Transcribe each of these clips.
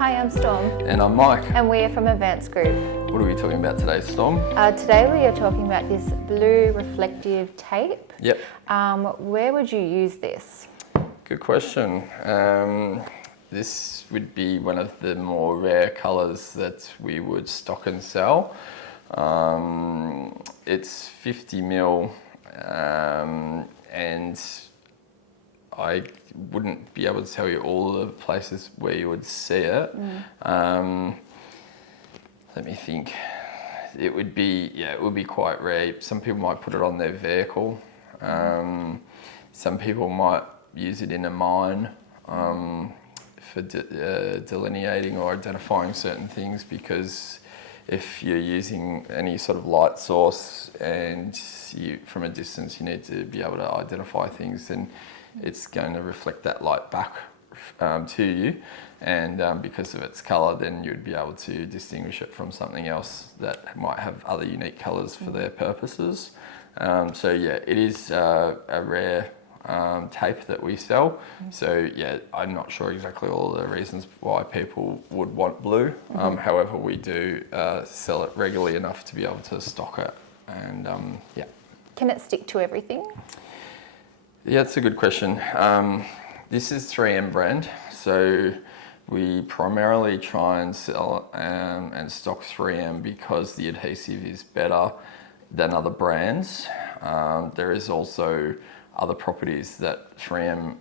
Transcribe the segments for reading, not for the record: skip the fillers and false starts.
Hi, I'm Storm. And I'm Mike. And we are from Advanced Group. What are we talking about today, Storm? Today we are talking about this blue reflective tape. Yep. Where would you use this? Good question. This would be one of the more rare colours that we would stock and sell. It's 50 mil, and I wouldn't be able to tell you all the places where you would see it. Let me think. It would be quite rare. Some people might put it on their vehicle. Some people might use it in a mine for delineating or identifying certain things, because if you're using any sort of light source and from a distance you need to be able to identify things, then it's going to reflect that light back to you, and because of its colour, then you'd be able to distinguish it from something else that might have other unique colours for their purposes. It is a rare tape that we sell. I'm not sure exactly all the reasons why people would want blue. However, we do sell it regularly enough to be able to stock it, and Can it stick to everything? Yeah, it's a good question. This is 3M brand, so we primarily try and sell and stock 3M because the adhesive is better than other brands. There is also other properties that 3M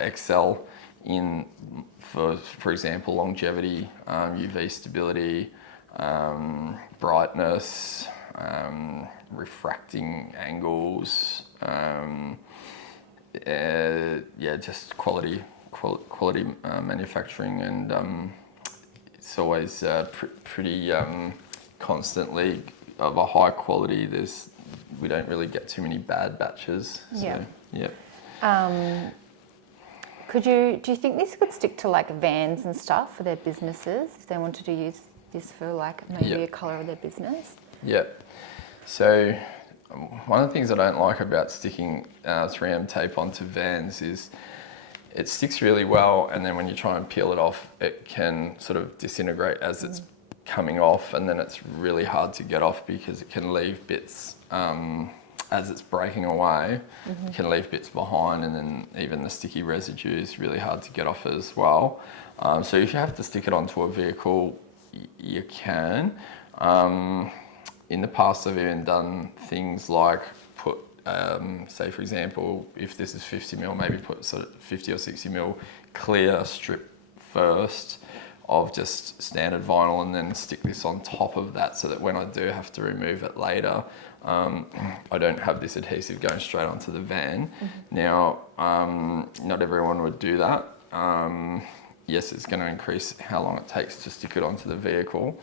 excel in, for example, longevity, UV stability, brightness, refracting angles, just quality manufacturing, and it's always pretty constantly of a high quality. We don't really get too many bad batches. Yeah. Yeah. Do you think this could stick to like vans and stuff for their businesses if they wanted to use this for like maybe a colour of their business? Yeah. So one of the things I don't like about sticking 3M tape onto vans is it sticks really well, and then when you try and peel it off, it can sort of disintegrate as it's coming off, and then it's really hard to get off because it can leave bits as it's breaking away. It can leave bits behind, and then even the sticky residue is really hard to get off as well. So if you have to stick it onto a vehicle, you can. In the past, I've even done things like put, say for example, if this is 50 mil, maybe put sort of 50 or 60 mil clear strip first of just standard vinyl, and then stick this on top of that, so that when I do have to remove it later, I don't have this adhesive going straight onto the van. Now, not everyone would do that. Yes, it's going to increase how long it takes to stick it onto the vehicle.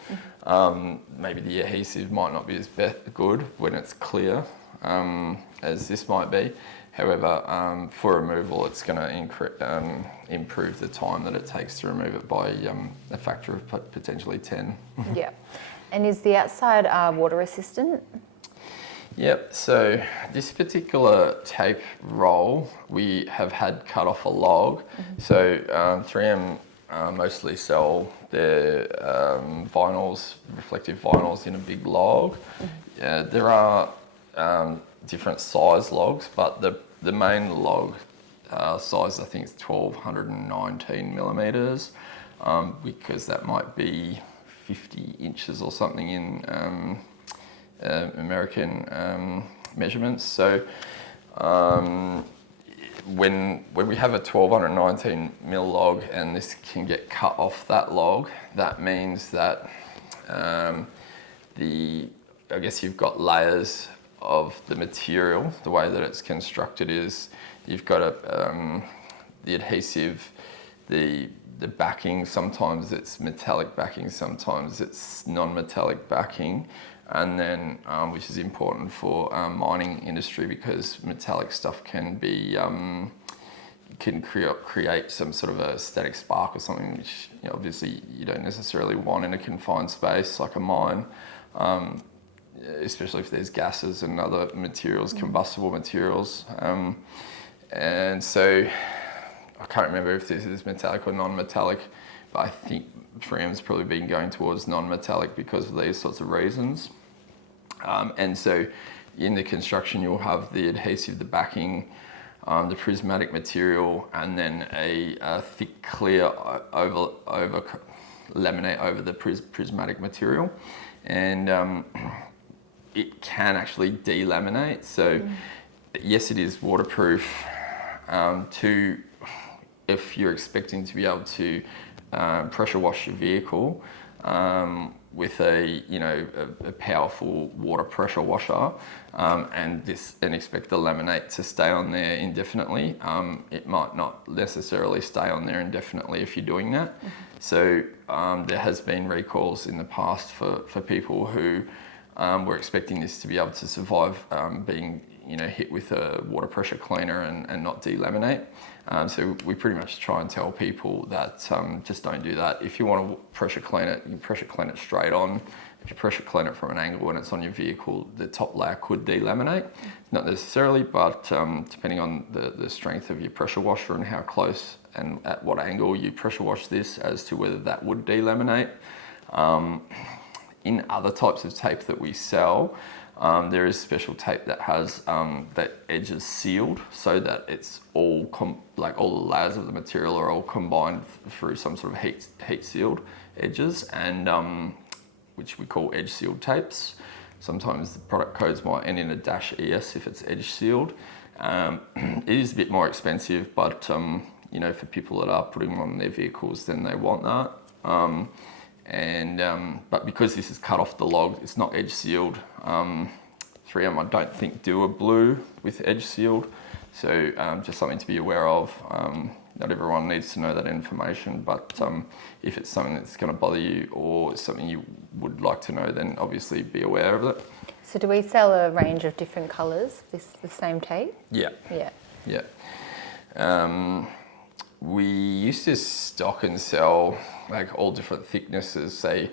Maybe the adhesive might not be as good when it's clear as this might be. However, for removal, it's going to improve the time that it takes to remove it by a factor of potentially 10. Yeah. And is the outside water resistant? Yep, so this particular tape roll, we have had cut off a log. So 3M mostly sell their vinyls, reflective vinyls, in a big log. There are different size logs, but the main log size, I think, is 1219 millimeters, because that might be 50 inches or something in American measurements. So when we have a 1219 mil log and this can get cut off that log, that means that I guess you've got layers of the material. The way that it's constructed is you've got the adhesive, the backing. Sometimes it's metallic backing, sometimes it's non-metallic backing. And then, which is important for mining industry, because metallic stuff can create some sort of a static spark or something, which obviously you don't necessarily want in a confined space like a mine, especially if there's gases and other materials, combustible materials. And so I can't remember if this is metallic or non-metallic, I think 3M's probably been going towards non-metallic because of these sorts of reasons. And so in the construction, you'll have the adhesive, the backing, the prismatic material, and then a thick clear laminate over the prismatic material. And it can actually delaminate. So yes, it is waterproof. If you're expecting to be able to pressure wash your vehicle with a powerful water pressure washer, and expect the laminate to stay on there indefinitely, it might not necessarily stay on there indefinitely if you're doing that. So there has been recalls in the past for people who were expecting this to be able to survive being hit with a water pressure cleaner and not delaminate. So we pretty much try and tell people that just don't do that. If you want to pressure clean it, you pressure clean it straight on. If you pressure clean it from an angle and it's on your vehicle, the top layer could delaminate. Not necessarily, but depending on the strength of your pressure washer and how close and at what angle you pressure wash this as to whether that would delaminate. In other types of tape that we sell, there is special tape that has the edges sealed so that it's all all the layers of the material are all combined through some sort of heat sealed edges, and which we call edge sealed tapes. Sometimes the product codes might end in a -ES if it's edge sealed. It is a bit more expensive, but for people that are putting them on their vehicles, then they want that. But because this is cut off the log, it's not edge sealed. 3M, I don't think, do a blue with edge sealed, so just something to be aware of. Not everyone needs to know that information, but if it's something that's going to bother you or something you would like to know, then obviously be aware of it. So do we sell a range of different colours, the same tape? Yeah. We used to stock and sell all different thicknesses, say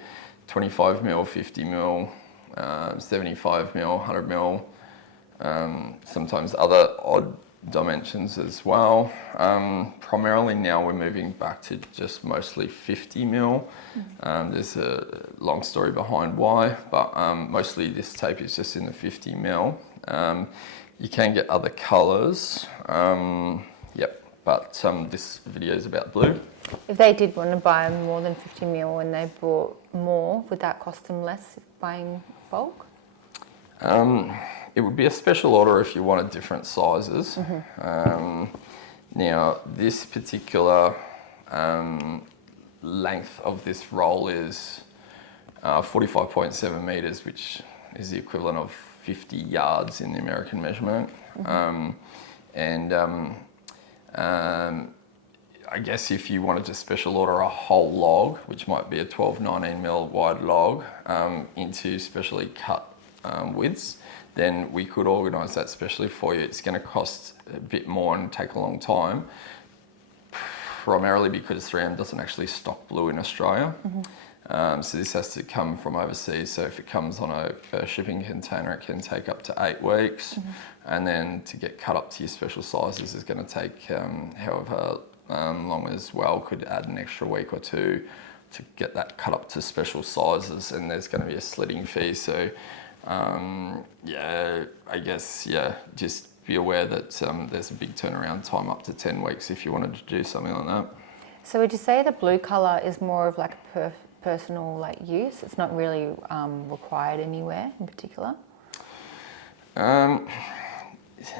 25mm, 50mm, 75mm, 100mm, sometimes other odd dimensions as well. Primarily now we're moving back to just mostly 50mm. There's a long story behind why, but mostly this tape is just in the 50mm. You can get other colours. But this video is about blue. If they did want to buy more than 50mm and they bought more, would that cost them less if buying bulk? It would be a special order if you wanted different sizes. Now, this particular length of this roll is 45.7 metres, which is the equivalent of 50 yards in the American measurement. I guess if you wanted to special order a whole log, which might be a 12-19mm wide log, into specially cut widths, then we could organise that specially for you. It's going to cost a bit more and take a long time, primarily because 3M doesn't actually stock blue in Australia. So this has to come from overseas. So if it comes on a shipping container, it can take up to 8 weeks. And then to get cut up to your special sizes is going to take however long as well. Could add an extra week or two to get that cut up to special sizes, and there's going to be a slitting fee. So I guess just be aware that there's a big turnaround time, up to 10 weeks if you wanted to do something like that. So would you say the blue colour is more of like a personal use? It's not really required anywhere in particular?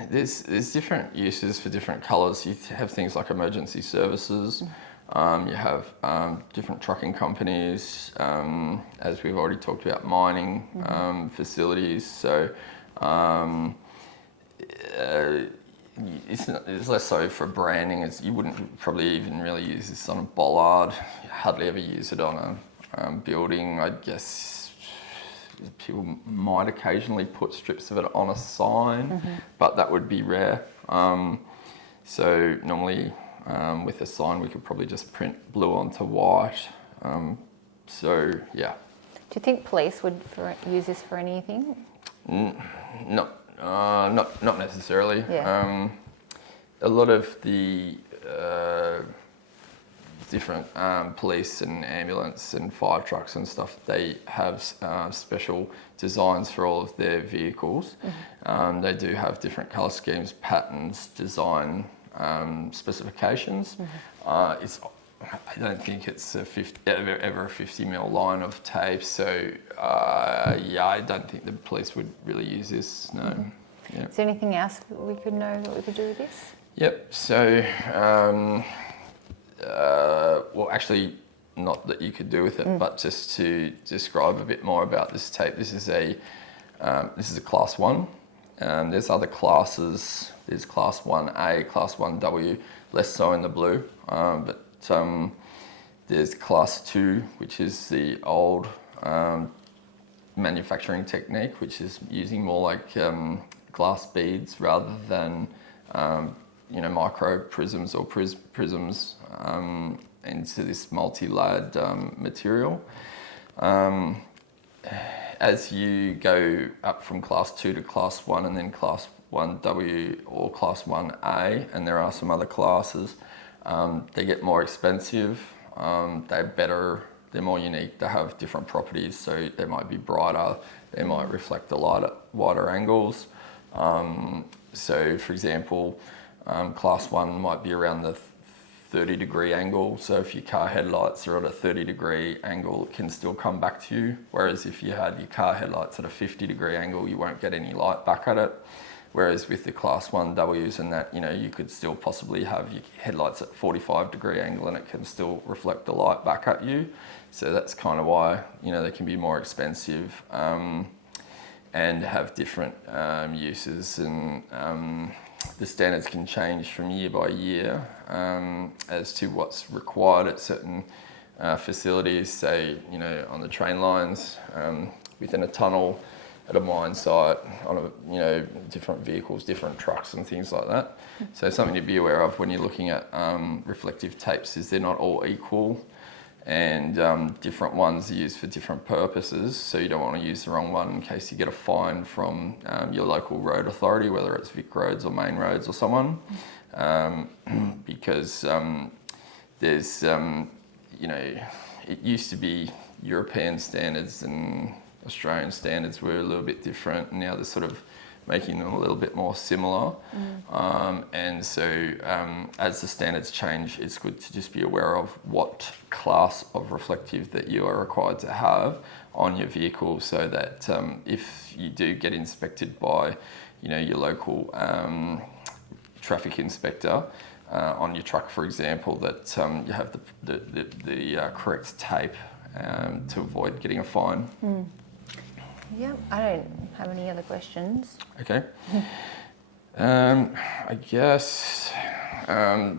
There's different uses for different colours. You have things like emergency services. You have different trucking companies, as we've already talked about, mining facilities. So it's less so for branding. You wouldn't probably even really use this on a bollard. You hardly ever use it on a building. I guess people might occasionally put strips of it on a sign, but that would be rare. So normally with a sign we could probably just print blue onto white. So yeah. Do you think police would use this for anything? Not necessarily. Yeah. A lot of the different police and ambulance and fire trucks and stuff, they have special designs for all of their vehicles. They do have different colour schemes, patterns, design specifications. I don't think it's ever a 50mm line of tape, so yeah, I don't think the police would really use this, no. Yeah. Is there anything else we could know what we could do with this? Yep, so, well, actually, not that you could do with it, but just to describe a bit more about this tape. This is a class 1. There's other classes. There's class 1A, class 1W, less so in the blue, but there's class 2, which is the old manufacturing technique, which is using more like glass beads rather than micro prisms or prisms into this multi-layered material. As you go up from class 2 to class 1 and then class 1W or class 1A, and there are some other classes, they get more expensive, they're better, they're more unique, they have different properties, so they might be brighter, they might reflect the light at wider angles. So for example, class 1 might be around the 30-degree angle, so if your car headlights are at a 30-degree angle, it can still come back to you, whereas if you had your car headlights at a 50-degree angle, you won't get any light back at it. Whereas with the class 1Ws and that, you could still possibly have your headlights at 45-degree angle and it can still reflect the light back at you. So that's kind of why, they can be more expensive and have different uses, and the standards can change from year by year as to what's required at certain facilities, say, on the train lines, within a tunnel, at a mine site, on different vehicles, different trucks and things like that. So something to be aware of when you're looking at reflective tapes is they're not all equal, and different ones are used for different purposes, so you don't want to use the wrong one in case you get a fine from your local road authority, whether it's Vic Roads or Main Roads or someone, because there's, it used to be European standards and Australian standards were a little bit different, and now they're sort of making them a little bit more similar. And so as the standards change, it's good to just be aware of what class of reflective that you are required to have on your vehicle, so that if you do get inspected by your local traffic inspector on your truck, for example, that you have the correct tape to avoid getting a fine. Yeah, I don't have any other questions. Okay. I guess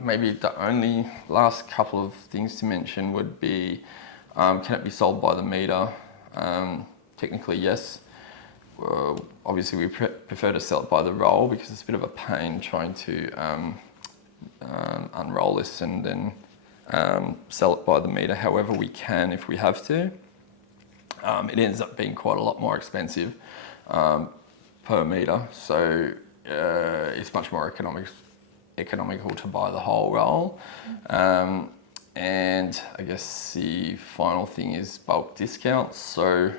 maybe the only last couple of things to mention would be, can it be sold by the meter? Technically, yes. Obviously, we prefer to sell it by the roll because it's a bit of a pain trying to unroll this and then sell it by the meter. However, we can if we have to. It ends up being quite a lot more expensive per metre, so it's much more economical to buy the whole roll. And I guess the final thing is bulk discounts. So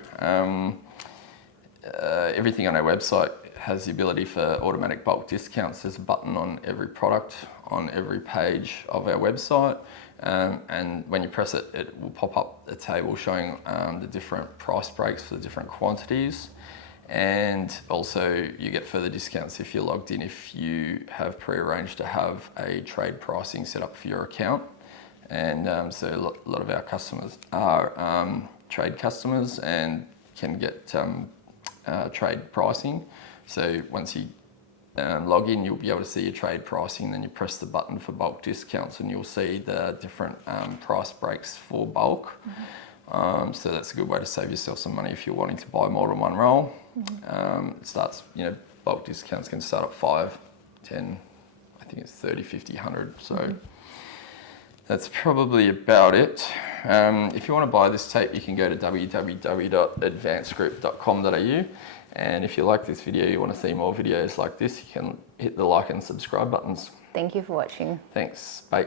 everything on our website has the ability for automatic bulk discounts. There's a button on every product on every page of our website. And when you press it, it will pop up a table showing the different price breaks for the different quantities. And also you get further discounts if you're logged in, if you have pre-arranged to have a trade pricing set up for your account. And so a lot of our customers are trade customers and can get trade pricing. So once you log in, you'll be able to see your trade pricing, then you press the button for bulk discounts and you'll see the different price breaks for bulk. So that's a good way to save yourself some money if you're wanting to buy more than one roll. It starts, bulk discounts can start at 5, 10, I think it's 30, 50, 100. So that's probably about it. If you want to buy this tape, you can go to www.advancedgroup.com.au. And if you like this video, you want to see more videos like this, you can hit the like and subscribe buttons. Thank you for watching. Thanks. Bye.